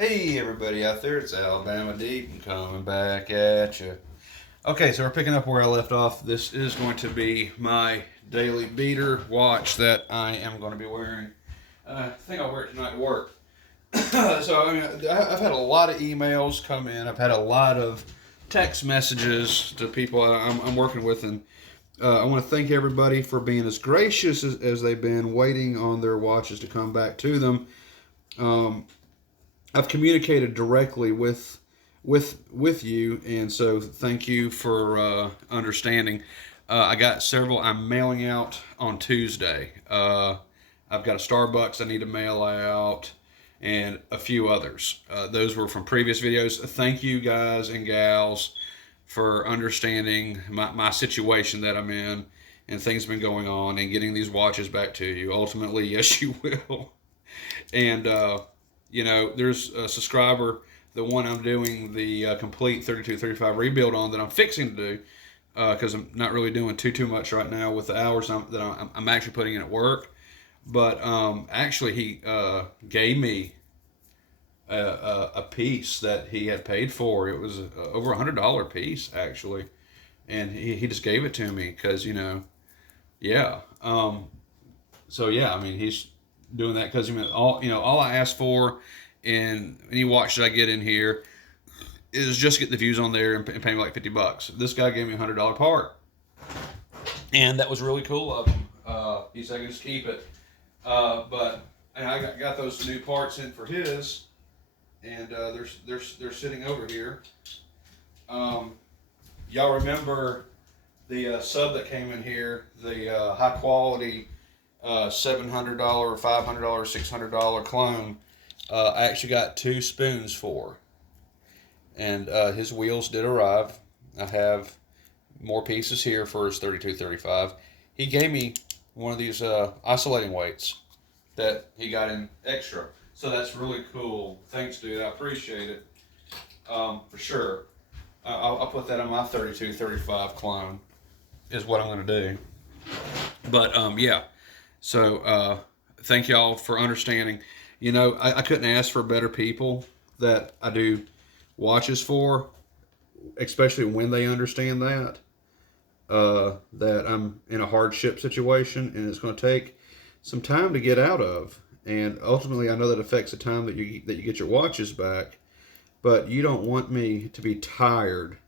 Hey everybody out there, it's Alabama Deep and coming back at you. Okay, so we're picking up where I left off. This is going to be my daily beater watch that I am going to be wearing. I think I'll wear it tonight at work. So I've had a lot of emails come in. I've had a lot of text messages to people I'm working with, and I want to thank everybody for being as gracious as they've been, waiting on their watches to come back to them. Um, I've communicated directly with you, and so thank you for understanding. I got several. I'm mailing out on Tuesday. I've got a Starbucks I need to mail out, and a few others. Those were from previous videos. Thank you guys and gals for understanding my situation that I'm in and things been going on and getting these watches back to you. Ultimately, yes, you will. And there's a subscriber, the one I'm doing the complete 3235 rebuild on, that I'm fixing to do because I'm not really doing too much right now with the hours I'm actually putting in at work. But actually, he gave me a piece that he had paid for. It was over $100 piece actually, and he just gave it to me because yeah. So yeah, I mean he's doing that because all I asked for in any watch that I get in here is just get the views on there and pay me like $50. This guy gave me $100 part, and that was really cool of him. He said I can just keep it, but and I got those new parts in for his, and they're sitting over here. Um, y'all remember the sub that came in here, the high quality $700, $500, $600 clone. I actually got two spoons for, and his wheels did arrive. I have more pieces here for his 3235. He gave me one of these oscillating weights that he got in extra. So that's really cool. Thanks, dude. I appreciate it for sure. I'll put that on my 3235 clone. Is what I'm going to do. But yeah. So thank y'all for understanding. I couldn't ask for better people that I do watches for, especially when they understand that I'm in a hardship situation and it's going to take some time to get out of. And ultimately, I know that affects the time that you get your watches back. But you don't want me to be tired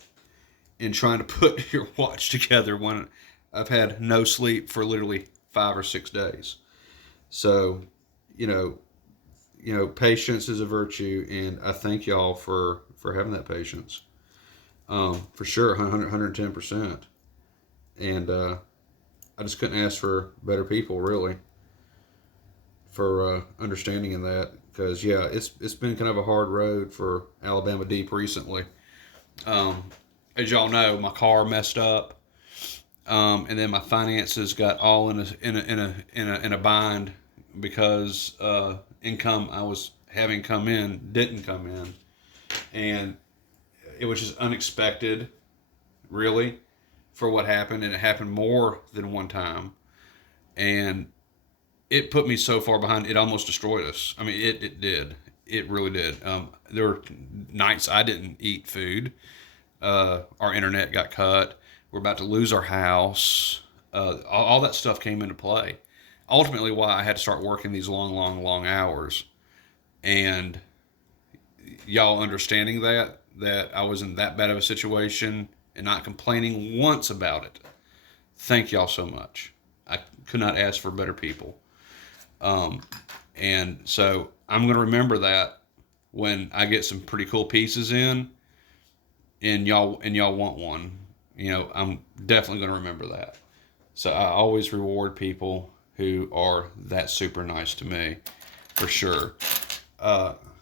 in trying to put your watch together when I've had no sleep for literally 5 or 6 days. So, you know, patience is a virtue, and I thank y'all for having that patience. For sure, 110%. And I just couldn't ask for better people, really, for understanding in that. Because yeah, it's been kind of a hard road for Alabama Deep recently. Um, as y'all know, my car messed up, and then my finances got all in a bind because income I was having come in didn't come in, and it was just unexpected, really, for what happened, and it happened more than one time, and it put me so far behind. It almost destroyed us. I mean, it did. It really did. There were nights I didn't eat food. Our internet got cut. We're about to lose our house. All that stuff came into play. Ultimately, why I had to start working these long hours, and y'all understanding that I was in that bad of a situation and not complaining once about it. Thank y'all so much. I could not ask for better people. Um, and so I'm going to remember that when I get some pretty cool pieces in, and y'all want one. I'm definitely going to remember that. So I always reward people who are that super nice to me, for sure.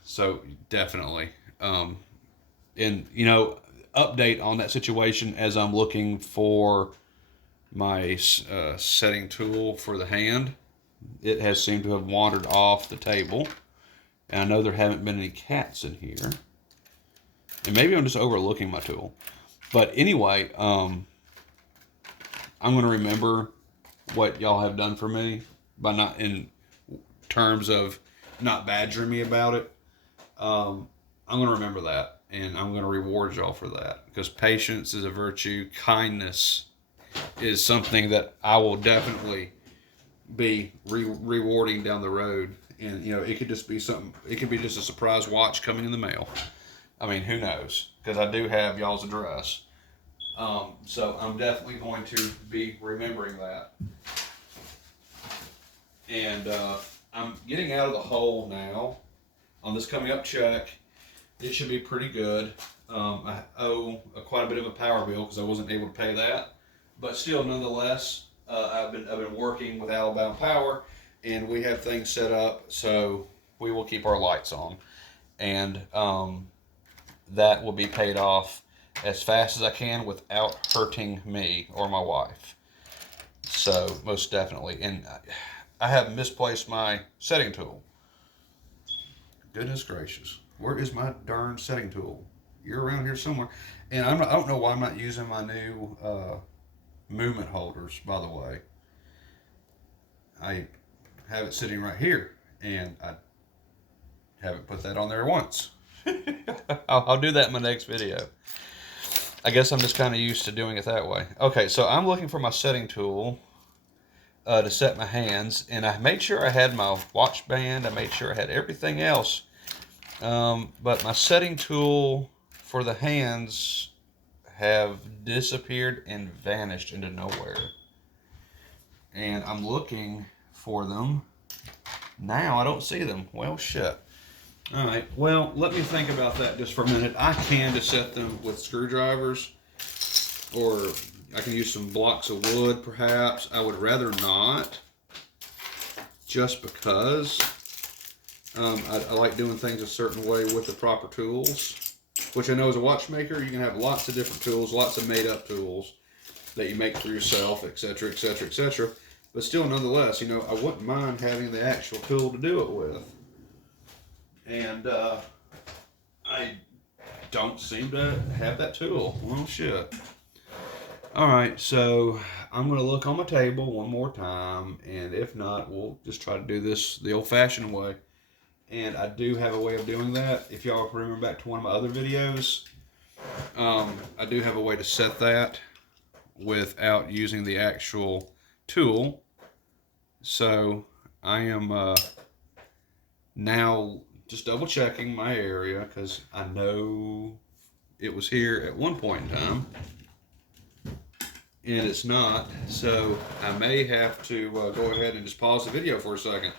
So definitely. And update on that situation as I'm looking for my setting tool for the hand. It has seemed to have wandered off the table, and I know there haven't been any cats in here. And maybe I'm just overlooking my tool. But anyway, I'm going to remember what y'all have done for me by not in terms of not badgering me about it. I'm going to remember that, and I'm going to reward y'all for that, because patience is a virtue. Kindness is something that I will definitely be rewarding down the road. And it could just be something. It could be just a surprise watch coming in the mail. I mean, who knows? Because I do have y'all's address. So I'm definitely going to be remembering that. And I'm getting out of the hole now on this coming up check. It should be pretty good. I owe quite a bit of a power bill because I wasn't able to pay that, but still, nonetheless, I've been working with Alabama Power, and we have things set up so we will keep our lights on, and that will be paid off as fast as I can without hurting me or my wife. So most definitely, and I have misplaced my setting tool. Goodness gracious. Where is my darn setting tool? You're around here somewhere. And I don't know why I'm not using my new movement holders, by the way. I have it sitting right here, and I haven't put that on there once. I'll do that in my next video. I guess I'm just kind of used to doing it that way. Okay, so I'm looking for my setting tool to set my hands, and I made sure I had my watch band. I made sure I had everything else. But my setting tool for the hands have disappeared and vanished into nowhere. And I'm looking for them. Now I don't see them. Well, shit. Alright, well, let me think about that just for a minute. I can just set them with screwdrivers, or I can use some blocks of wood, perhaps. I would rather not, just because I like doing things a certain way with the proper tools, which I know as a watchmaker, you can have lots of different tools, lots of made-up tools that you make for yourself, etc., etc., etc. But still, nonetheless, I wouldn't mind having the actual tool to do it with. And I don't seem to have that tool. Well, shit. Alright, so I'm going to look on my table one more time, and if not, we'll just try to do this the old-fashioned way. And I do have a way of doing that. If y'all remember back to one of my other videos, I do have a way to set that without using the actual tool. So I am now just double checking my area, because I know it was here at one point in time, and it's not. So I may have to go ahead and just pause the video for a second.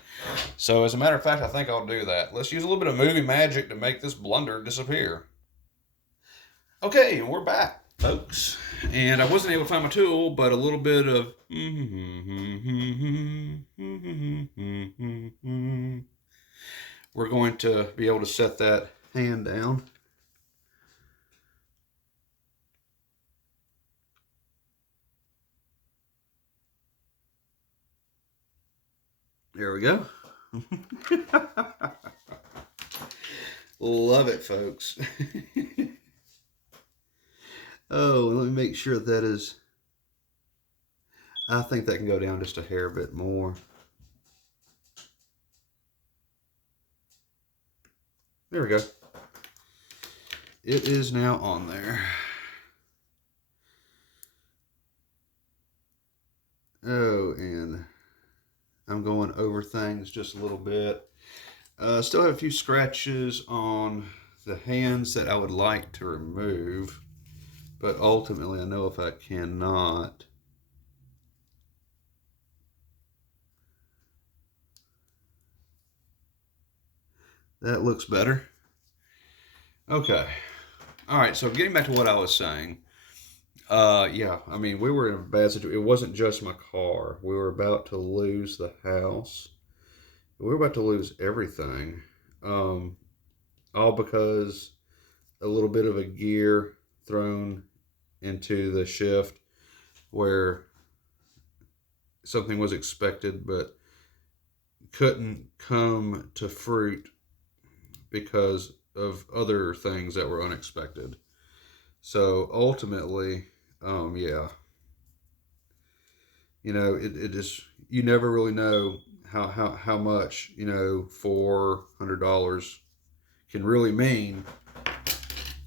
So as a matter of fact, I think I'll do that. Let's use a little bit of movie magic to make this blunder disappear. Okay, and we're back, folks. And I wasn't able to find my tool, but a little bit of we're going to be able to set that hand down. There we go. Love it, folks. Oh, let me make sure that is... I think that can go down just a hair bit more. There we go. It is now on there. Oh, and I'm going over things just a little bit. Still have a few scratches on the hands that I would like to remove, but ultimately I know if I cannot. That looks better. Okay. All right, so getting back to what I was saying. Yeah, I mean, we were in a bad situation. It wasn't just my car. We were about to lose the house. We were about to lose everything. All because a little bit of a gear thrown into the shift where something was expected but couldn't come to fruit because of other things that were unexpected. So ultimately, yeah, it just, you never really know how much, $400 can really mean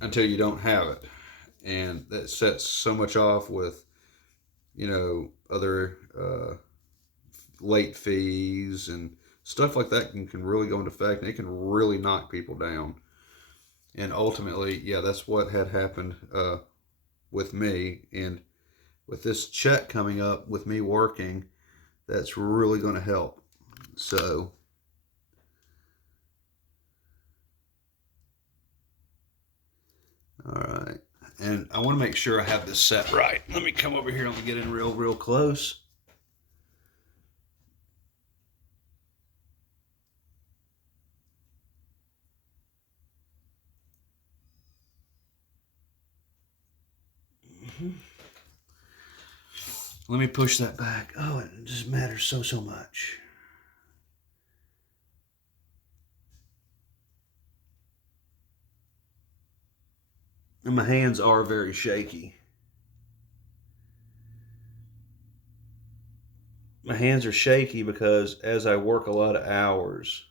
until you don't have it. And that sets so much off with, other late fees and stuff like that can really go into effect, and it can really knock people down. And ultimately, yeah, that's what had happened with me. And with this check coming up with me working, that's really going to help. So, all right. And I want to make sure I have this set right. Let me come over here. Let me get in real close. Let me push that back. Oh, it just matters so much. And my hands are very shaky. My hands are shaky because as I work a lot of hours,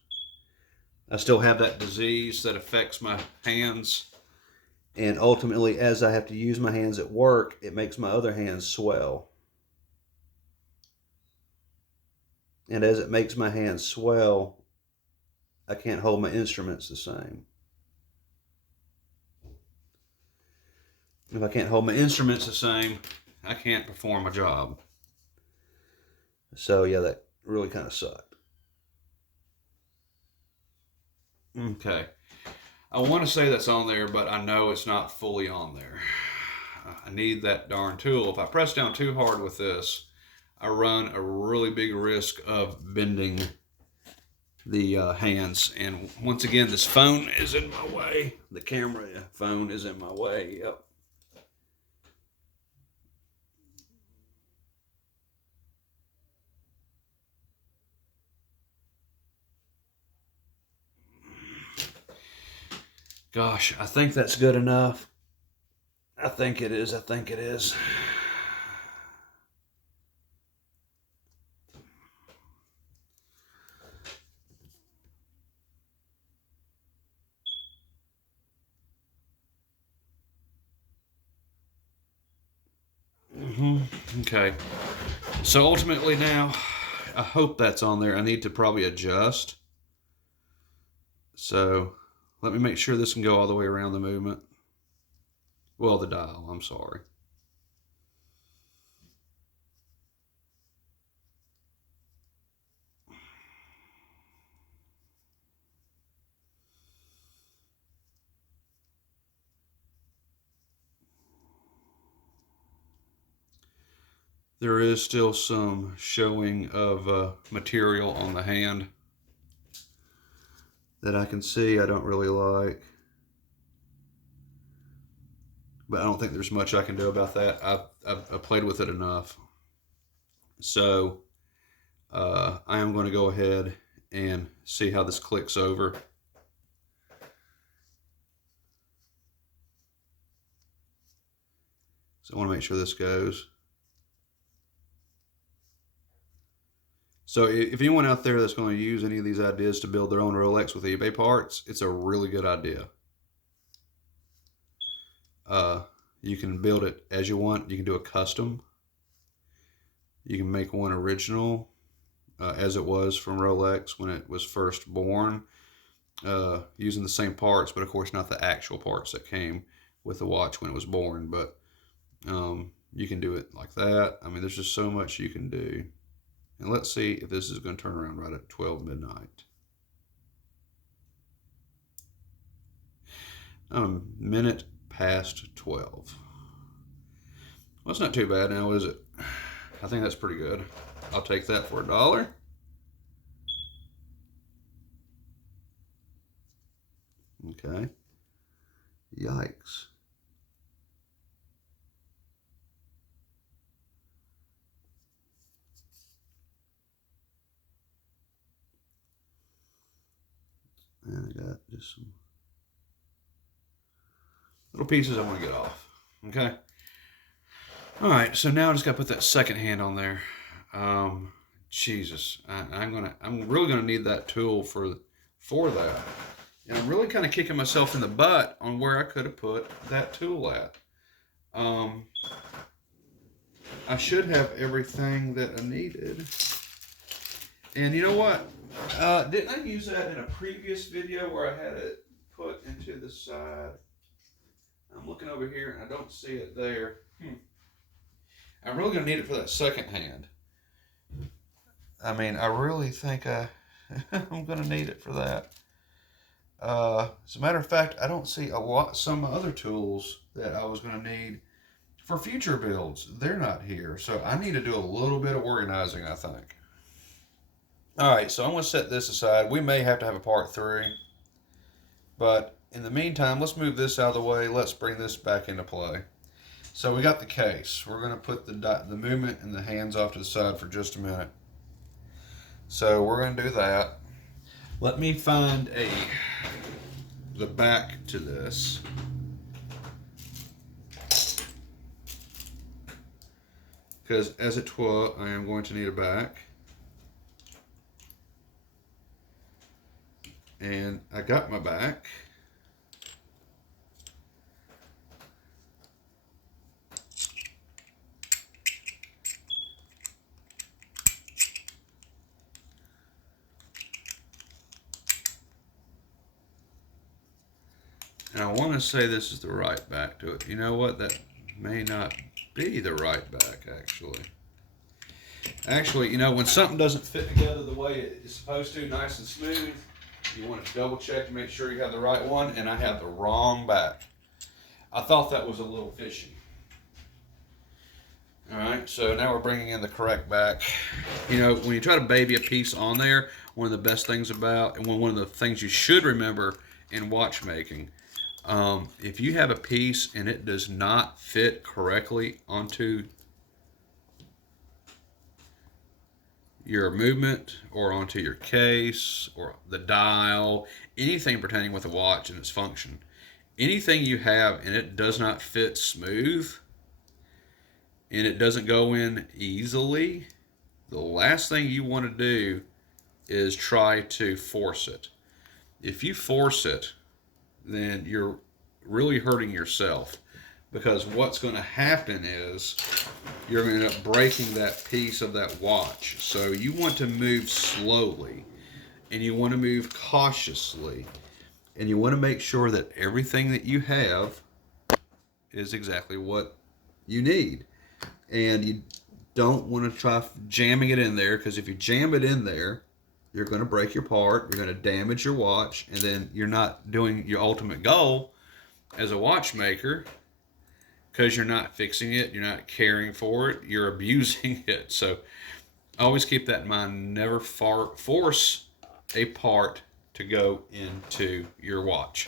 I still have that disease that affects my hands. And ultimately, as I have to use my hands at work, it makes my other hands swell. And as it makes my hands swell, I can't hold my instruments the same. If I can't hold my instruments the same, I can't perform my job. So yeah, that really kind of sucked. Okay. I want to say that's on there, but I know it's not fully on there. I need that darn tool. If I press down too hard with this, I run a really big risk of bending the hands. And once again, this phone is in my way. The camera phone is in my way. Yep. Gosh, I think that's good enough. I think it is. Okay. So ultimately now, I hope that's on there. I need to probably adjust. So let me make sure this can go all the way around the movement. Well, the dial, I'm sorry. There is still some showing of material on the hand that I can see I don't really like. But I don't think there's much I can do about that. I've played with it enough. So I am going to go ahead and see how this clicks over. So I want to make sure this goes. So if anyone out there that's going to use any of these ideas to build their own Rolex with eBay parts, it's a really good idea. You can build it as you want. You can do a custom. You can make one original, as it was from Rolex when it was first born, using the same parts, but of course not the actual parts that came with the watch when it was born. But you can do it like that. I mean, there's just so much you can do. And let's see if this is going to turn around right at 12 midnight. A minute past 12. Well, it's not too bad now, is it? I think that's pretty good. I'll take that for $1. Okay. Yikes. And I got just some little pieces I want to get off. Okay. All right. So now I just got to put that second hand on there. Jesus, I'm really gonna need that tool for that. And I'm really kind of kicking myself in the butt on where I could have put that tool at. I should have everything that I needed. And you know what? Didn't I use that in a previous video where I had it put into the side? I'm looking over here and I don't see it there. I'm really going to need it for that second hand. I mean, I really think I'm going to need it for that. As a matter of fact, I don't see some other tools that I was going to need for future builds. They're not here. So I need to do a little bit of organizing, I think. All right, so I'm going to set this aside. We may have to have a part 3. But in the meantime, let's move this out of the way. Let's bring this back into play. So we got the case. We're going to put the movement and the hands off to the side for just a minute. So we're going to do that. Let me find the back to this. Because as it were, I am going to need a back. And I got my back. And I want to say this is the right back to it. You know what? That may not be the right back, actually. Actually, you know, when something doesn't fit together the way it's supposed to, nice and smooth, you want to double check to make sure you have the right one, and I have the wrong back. I thought that was a little fishy. All right, so now we're bringing in the correct back. You know, when you try to baby a piece on there, one of the best things about, and one of the things you should remember in watchmaking, if you have a piece and it does not fit correctly onto your movement or onto your case or the dial, anything pertaining with a watch and its function, anything you have and it does not fit smooth and it doesn't go in easily, the last thing you want to do is try to force it. If you force it, then you're really hurting yourself, because what's going to happen is you're going to end up breaking that piece of that watch. So you want to move slowly and you want to move cautiously and you want to make sure that everything that you have is exactly what you need. And you don't want to try jamming it in there, because if you jam it in there, you're going to break your part, you're going to damage your watch, and then you're not doing your ultimate goal as a watchmaker, because you're not fixing it, you're not caring for it, you're abusing it. So always keep that in mind. Never force a part to go into your watch.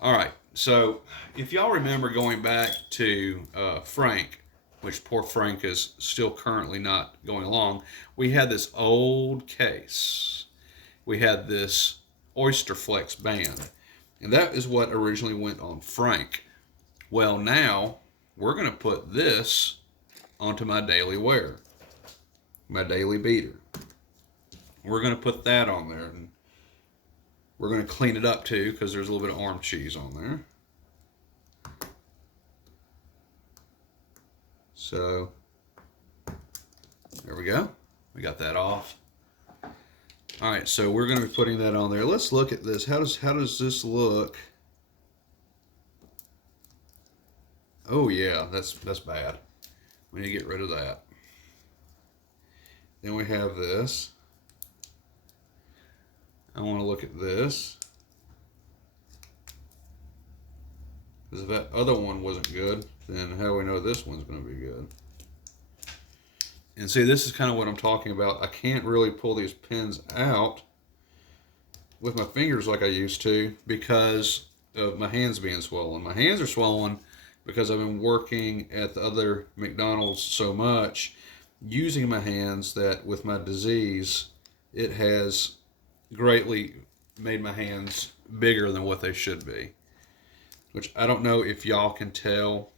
All right, so if y'all remember going back to Frank, which poor Frank is still currently not going along, we had this old case. We had this Oyster Flex band, and that is what originally went on Frank. Well, now we're going to put this onto my daily wear, my daily beater. We're going to put that on there, and we're going to clean it up too, because there's a little bit of arm cheese on there. So there we go. We got that off. All right, so we're going to be putting that on there. Let's look at this. How does this look? Oh yeah, that's bad. We need to get rid of that. Then we have this. I want to look at this, because if that other one wasn't good, then how do we know this one's going to be good? And see, this is kind of what I'm talking about. I can't really pull these pins out with my fingers like I used to, because of my hands being swollen. My hands are swollen because I've been working at the other McDonald's so much, using my hands, that with my disease, it has greatly made my hands bigger than what they should be. Which I don't know if y'all can tell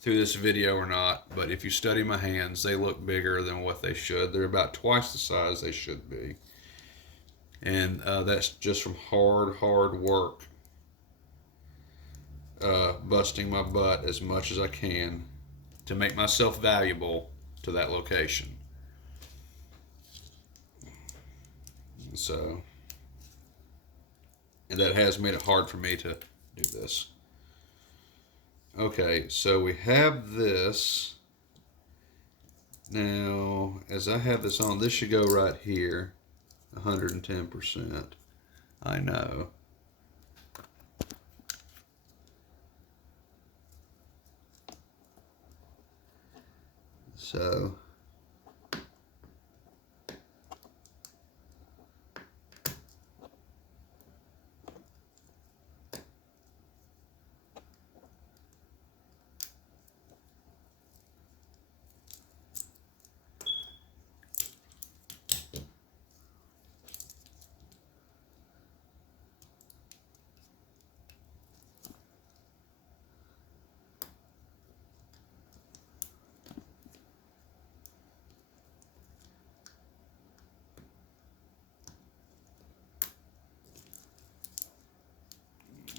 through this video or not, but if you study my hands, they look bigger than what they should. They're about twice the size they should be. And that's just from hard work, busting my butt as much as I can to make myself valuable to that location. So, and that has made it hard for me to do this. Okay, so we have this. Now, as I have this on, this should go right here, 110%. I know. So,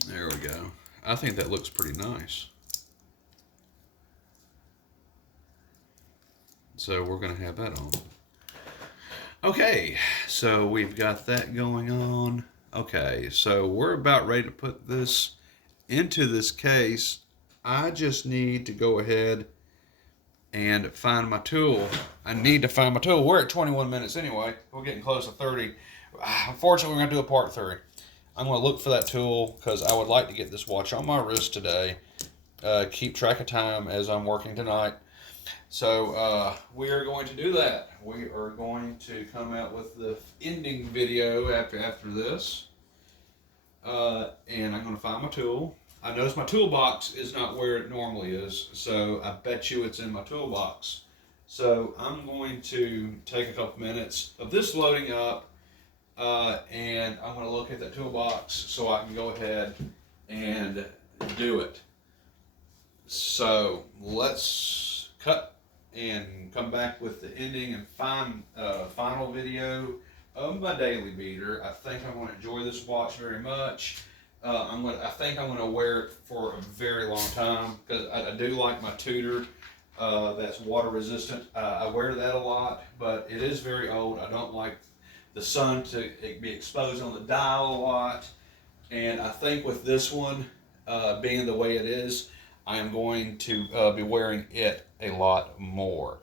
there we go. I think that looks pretty nice. So we're going to have that on. Okay, so we've got that going on. Okay, so we're about ready to put this into this case. I just need to go ahead and find my tool. I need to find my tool. We're at 21 minutes anyway. We're getting close to 30. Unfortunately, we're going to do a part 3. I'm going to look for that tool because I would like to get this watch on my wrist today. Keep track of time as I'm working tonight. So we are going to do that. We are going to come out with the ending video after this. And I'm going to find my tool. I notice my toolbox is not where it normally is, so I bet you it's in my toolbox. So I'm going to take a couple minutes of this loading up, and I'm going to look at the toolbox so I can go ahead and do it. So let's cut and come back with the ending and final video of my daily beater. I think I'm going to enjoy this watch very much. I think I'm going to wear it for a very long time because I do like my Tudor that's water resistant. I wear that a lot, but it is very old. I don't like the sun to be exposed on the dial a lot. And I think with this one being the way it is, I am going to be wearing it a lot more.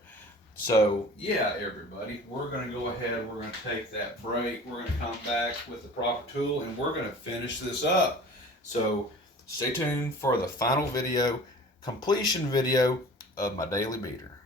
So, yeah, everybody, we're going to go ahead, we're going to take that break, we're going to come back with the proper tool, and we're going to finish this up. So, stay tuned for the final video, completion video of my daily beater.